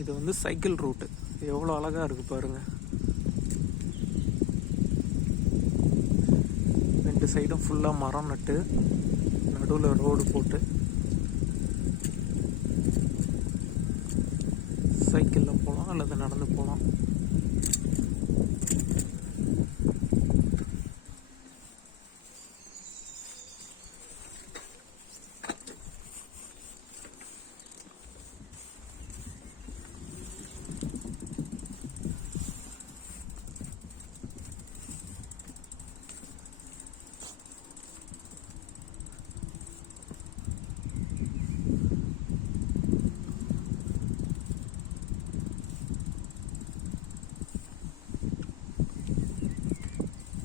இது வந்து cycle route. எவ்வளோ அழகாக இருக்குது பாருங்கள். 2 சைடும் ஃபுல்லாக மரம் நட்டு நடுவில் ரோடு போட்டு சைக்கிளில் போகலாம் அல்லது நடந்து போகலாம்.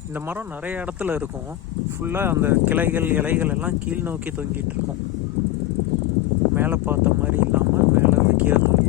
இந்த மரம் நிறைய இடத்துல இருக்கும். ஃபுல்லாக அந்த கிளைகள் இலைகள் எல்லாம் கீழ் நோக்கி தொங்கிட்டு இருக்கும். மேலே பார்த்த மாதிரி இல்லாமல் மேலே வந்து கீழே தொங்கும்.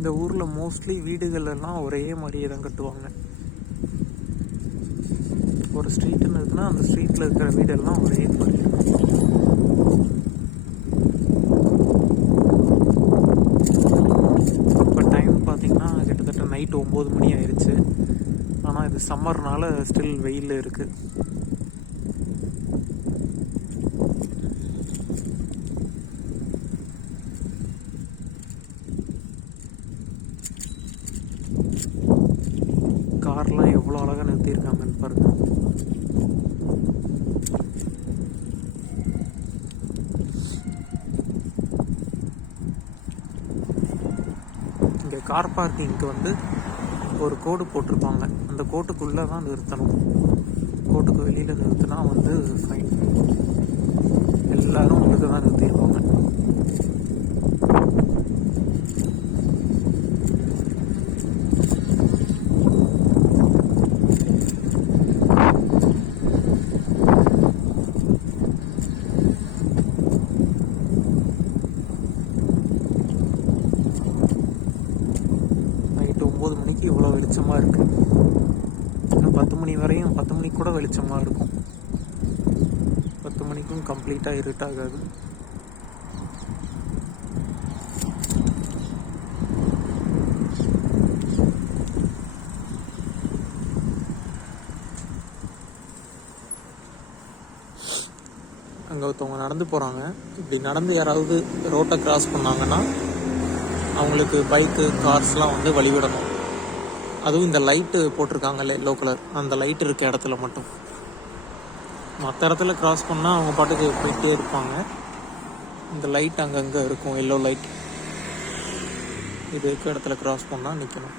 இந்த ஊரில் மோஸ்ட்லி வீடுகள் எல்லாம் ஒரே மாதிரியே தான் கட்டுவாங்க. ஒரு ஸ்ட்ரீட்டுன்னு இருக்குன்னா அந்த ஸ்ட்ரீட்டில் இருக்கிற வீடெல்லாம் ஒரே மாதிரி இருக்கும். இப்போ டைம் பார்த்திங்கன்னா கிட்டத்தட்ட நைட்டு 9 மணி ஆயிடுச்சு. ஆனால் இது சம்மர்னால ஸ்டில் வெயில் இருக்குது. கார்லாம் எவ்வளோ அழகாக நிறுத்தியிருக்காங்கன்னு பாருங்க. இங்கே கார் பார்க்கிங்க்கு வந்து ஒரு கோடு போட்டிருப்பாங்க. அந்த கோட்டுக்குள்ளே தான் நிறுத்தணும். கோட்டுக்கு வெளியில் நிறுத்தினா வந்து ஃபைன். எல்லாரும் உங்களுக்கு தான் நிறுத்திடுவாங்க. நைட்டு 9 மணிக்கு இவ்வளோ வெளிச்சமாக இருக்குது. இன்னும் 10 மணி வரையும் 10 மணிக்கு கூட வெளிச்சமாக இருக்கும். 10 மணிக்கும் கம்ப்ளீட்டாக இருட்டாகாது. அங்கே ஒருத்தவங்க நடந்து போகிறாங்க. இப்படி நடந்து யாராவது ரோட்டை கிராஸ் பண்ணாங்கன்னா அவங்களுக்கு பைக்கு கார்ஸ்லாம் வந்து வழிவிடணும். அதுவும் இந்த லைட்டு போட்டிருக்காங்கல்ல எல்லோ கலர், அந்த லைட் இருக்க இடத்துல மட்டும். மற்ற இடத்துல கிராஸ் பண்ணால் அவங்க பாட்டுக்கு போயிட்டே இருப்பாங்க. இந்த லைட் அங்கங்கே இருக்கும், எல்லோ லைட். இது இருக்க இடத்துல கிராஸ் பண்ணால் நிற்கணும்.